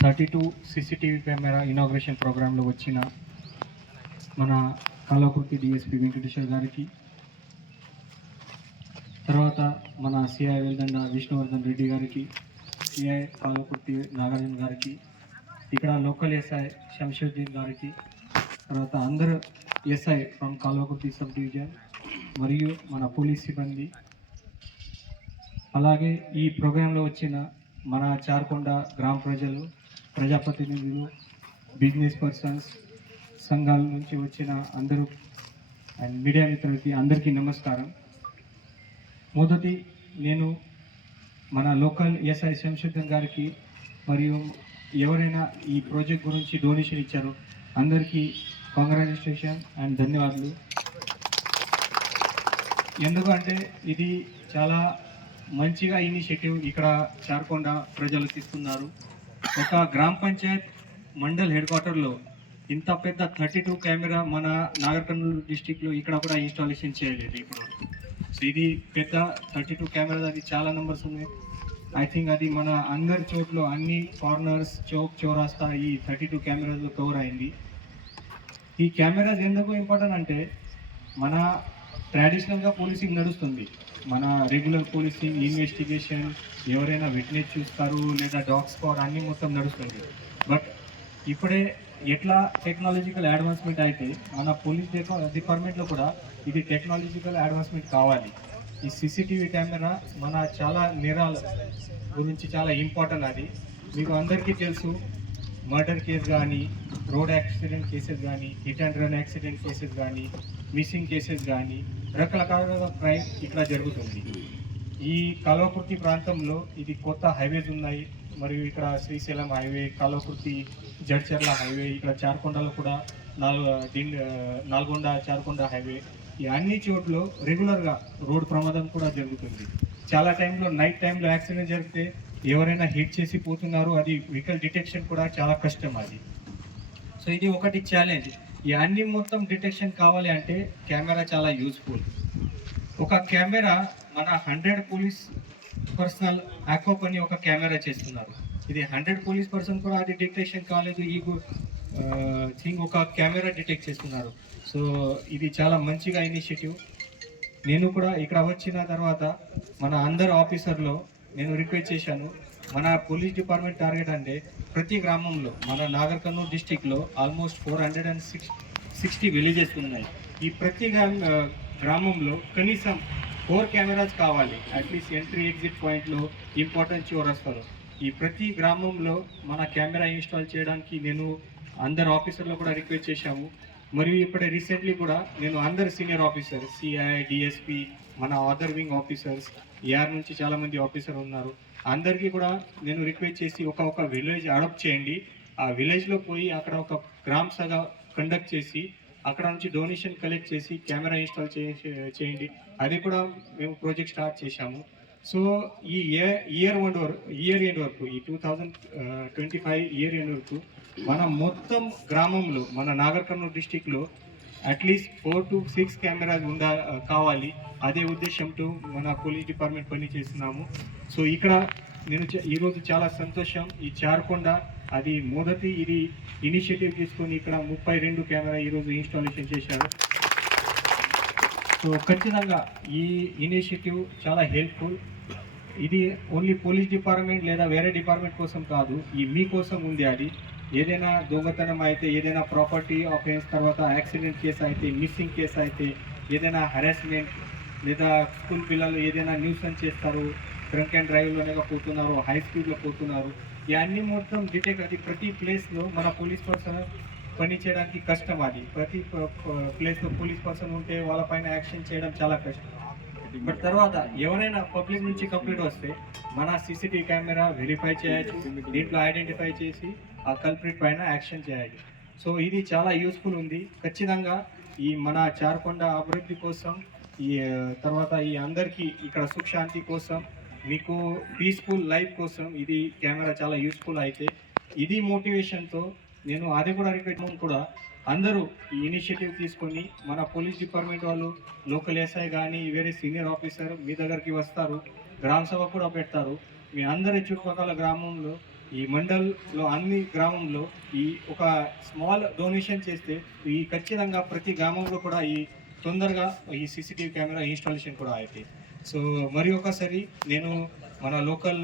Thirty two CCTV camera inauguration ప్రోగ్రాంలో వచ్చిన మన కళాకృతి డిఎస్పి వెంకటేశ్వర గారికి తర్వాత మన సిఐ వెల్దండ విష్ణువర్ధన్ రెడ్డి గారికి సిఐ కాలకుర్తి నాగార్జున గారికి ఇక్కడ లోకల్ ఎస్ఐ శంషుద్దీన్ గారికి తర్వాత అందరు SI from Kalwakurthy sub division మరియు మన పోలీస్ సిబ్బంది. అలాగే ఈ ప్రోగ్రాంలో వచ్చిన మన చార్కొండ గ్రామ ప్రజలు ప్రజాప్రతినిధులు బిజినెస్ పర్సన్స్ సంఘాల నుంచి వచ్చిన అందరూ అండ్ మీడియా మిత్రులకి అందరికీ నమస్కారం. మొదటి నేను మన లోకల్ ఎస్ఐ శంశుద్ధన్ గారికి మరియు ఎవరైనా ఈ ప్రాజెక్ట్ గురించి డొనేషన్ ఇచ్చారో అందరికీ కాంగ్రాచులేషన్ అండ్ ధన్యవాదాలు. ఎందుకంటే ఇది చాలా మంచిగా ఇనిషియేటివ్ ఇక్కడ చార్కొండ ప్రజలు తీస్తున్నారు. ఒక గ్రామ పంచాయత్ మండల్ హెడ్ క్వార్టర్లో ఇంత పెద్ద థర్టీ టూ కెమెరా మన నాగర్ కర్నూలు డిస్టిక్లో ఇక్కడ కూడా ఇన్స్టాలేషన్ చేయలేదు ఇప్పుడు. సో ఇది పెద్ద థర్టీ టూ కెమెరా అది చాలా నెంబర్స్ ఉన్నాయి. ఐ థింక్ అది మన అందరి చోట్ల అన్ని కార్నర్స్ చౌక్ చౌరాస్తా ఈ థర్టీ టూ కెమెరాస్లో కవర్ అయింది. ఈ కెమెరాస్ ఎందుకు ఇంపార్టెంట్ అంటే మన ట్రాడిషనల్గా పోలీసింగ్ నడుస్తుంది. మన రెగ్యులర్ పోలీసింగ్ ఇన్వెస్టిగేషన్ ఎవరైనా విట్నెస్ చూస్తారు లేదా డాగ్ స్క్వాడ్ అన్నీ మొత్తం నడుస్తుంది. బట్ ఇప్పుడే ఎట్లా టెక్నాలజికల్ అడ్వాన్స్మెంట్ అయితే మన పోలీస్ డిపార్ట్మెంట్లో కూడా ఇది టెక్నాలజికల్ అడ్వాన్స్మెంట్ కావాలి. ఈ సీసీటీవీ కెమెరా మన చాలా నేరాల గురించి చాలా ఇంపార్టెంట్ అది. మీకు అందరికీ తెలుసు మర్డర్ కేసు కానీ రోడ్ యాక్సిడెంట్ కేసెస్ కానీ hit and run accident cases కానీ మిస్సింగ్ కేసెస్ కానీ రకరకాల క్రైమ్ ఇక్కడ జరుగుతుంది. ఈ కల్వకుర్తి ప్రాంతంలో ఇది కొత్త హైవేస్ ఉన్నాయి. మరియు ఇక్కడ శ్రీశైలం హైవే కల్వకుర్తి జడ్చర్ల హైవే ఇక్కడ చార్కొండలో కూడా నాలుగు నల్గొండ చార్కొండ హైవే ఈ అన్ని చోట్ల రెగ్యులర్గా రోడ్ ప్రమాదం కూడా జరుగుతుంది. చాలా టైంలో నైట్ టైంలో యాక్సిడెంట్ జరిగితే ఎవరైనా హిట్ చేసి పోతున్నారు అది వెహికల్ డిటెక్షన్ కూడా చాలా కష్టం అది. సో ఇది ఒకటి ఛాలెంజ్ ఇవన్నీ అన్ని మొత్తం డిటెక్షన్ కావాలి అంటే కెమెరా చాలా యూస్ఫుల్. ఒక కెమెరా మన హండ్రెడ్ పోలీస్ పర్సనల్ యాకోప్ అని ఒక కెమెరా చేస్తున్నారు. ఇది హండ్రెడ్ పోలీస్ పర్సన్ కూడా అది డిటెక్షన్ కాలేదు ఈ థింగ్ ఒక కెమెరా డిటెక్ట్ చేస్తున్నారు. సో ఇది చాలా మంచిగా ఇనిషియేటివ్. నేను కూడా ఇక్కడ వచ్చిన తర్వాత మన అందరు ఆఫీసర్లో నేను రిక్వెస్ట్ చేశాను మన పోలీస్ డిపార్ట్మెంట్ టార్గెట్ అంటే ప్రతి గ్రామంలో మన నాగర్ కర్నూలు డిస్టిక్లో almost four hundred and six sixty villages ఉన్నాయి. ఈ ప్రతి గ్రామ- గ్రామంలో కనీసం ఫోర్ కెమెరాస్ కావాలి. అట్లీస్ట్ ఎంట్రీ ఎగ్జిట్ పాయింట్లో ఇంపార్టెంట్ చౌరస్తాలో. ఈ ప్రతి గ్రామంలో మన కెమెరా ఇన్స్టాల్ చేయడానికి నేను అందరు ఆఫీసర్లో కూడా రిక్వెస్ట్ చేశాము. మరియు ఇప్పుడే రీసెంట్లీ కూడా నేను అందరు సీనియర్ ఆఫీసర్ సిఐ డిఎస్పి మన అదర్ వింగ్ ఆఫీసర్స్ ఏఆర్ నుంచి చాలామంది ఆఫీసర్ ఉన్నారు. అందరికీ కూడా నేను రిక్వెస్ట్ చేసి ఒక ఒక విలేజ్ అడాప్ట్ చేయండి. ఆ విలేజ్లో పోయి అక్కడ ఒక గ్రామ సభ కండక్ట్ చేసి అక్కడ నుంచి డొనేషన్ కలెక్ట్ చేసి కెమెరా ఇన్స్టాల్ చేయండి. అది కూడా మేము ప్రాజెక్ట్ స్టార్ట్ చేశాము. సో ఈ ఇయర్ ఇయర్ వన్ వరకు ఇయర్ ఎండ్ వరకు ఈ two thousand twenty five year end వరకు మన మొత్తం గ్రామంలో మన నాగర్ కర్నూలు డిస్టిక్లో atleast four to six cameras ఉందా కావాలి. అదే ఉద్దేశంతో మన పోలీస్ డిపార్ట్మెంట్ పని చేస్తున్నాము. సో ఇక్కడ నేను చ- ఈరోజు చాలా సంతోషం. ఈ చార్కొండ అది మొదటి ఇది ఇనిషియేటివ్ తీసుకొని ఇక్కడ ముప్పై రెండు కెమెరా ఈరోజు ఇన్స్టాలేషన్ చేశారు. సో ఖచ్చితంగా ఈ ఇనిషియేటివ్ చాలా హెల్ప్ఫుల్ ఇది ఓన్లీ పోలీస్ డిపార్ట్మెంట్ లేదా వేరే డిపార్ట్మెంట్ కోసం కాదు ఈ మీకోసం ఉంది అది. ఏదైనా దొంగతనం అయితే ఏదైనా ప్రాపర్టీ ఆఫెన్స్ తర్వాత యాక్సిడెంట్ కేసు అయితే మిస్సింగ్ కేసు అయితే ఏదైనా హెరాస్మెంట్ లేదా స్కూల్ పిల్లలు ఏదైనా న్యూసెన్స్ చేస్తారు డ్రంక్ అండ్ డ్రైవ్లోనేగా పోతున్నారు హై స్పీడ్లో పోతున్నారు ఇవన్నీ మొత్తం డిటెక్ట్ అది ప్రతి ప్లేస్లో మన పోలీస్ పర్సన్ పని చేయడానికి కష్టం అది. ప్రతి ప్లేస్లో పోలీస్ పర్సన్ ఉంటే వాళ్ళ పైన యాక్షన్ చేయడం చాలా కష్టం. బట్ తర్వాత ఎవరైనా పబ్లిక్ నుంచి కంప్లీట్ వస్తే మన సీసీటీవీ కెమెరా వెరిఫై చేయొచ్చు దీంట్లో ఐడెంటిఫై చేసి ఆ కల్ప్రిట్ పైన యాక్షన్ చేయాలి. సో ఇది చాలా యూస్ఫుల్ ఉంది. ఖచ్చితంగా ఈ మన చార్కొండ అభివృద్ధి కోసం ఈ తర్వాత ఈ అందరికీ ఇక్కడ సుఖశాంతి కోసం మీకు పీస్ఫుల్ లైఫ్ కోసం ఇది కెమెరా చాలా యూస్ఫుల్ అయితే ఇది మోటివేషన్తో నేను అది కూడా రిపీట్ కూడా అందరూ ఈ ఇనిషియేటివ్ తీసుకొని మన పోలీస్ డిపార్ట్మెంట్ వాళ్ళు లోకల్ ఎస్ఐ కానీ వేరే సీనియర్ ఆఫీసర్ మీ దగ్గరికి వస్తారు. గ్రామ సభ కూడా పెడతారు. మీ అందరి చుట్టుపక్కల గ్రామంలో ఈ మండల్లో అన్ని గ్రామంలో ఈ ఒక స్మాల్ డొనేషన్ చేస్తే ఈ ఖచ్చితంగా ప్రతి గ్రామంలో కూడా ఈ తొందరగా ఈ సీసీటీవీ కెమెరా ఇన్స్టాలేషన్ కూడా అవుతాయి సో మరి ఒకసారి నేను మన లోకల్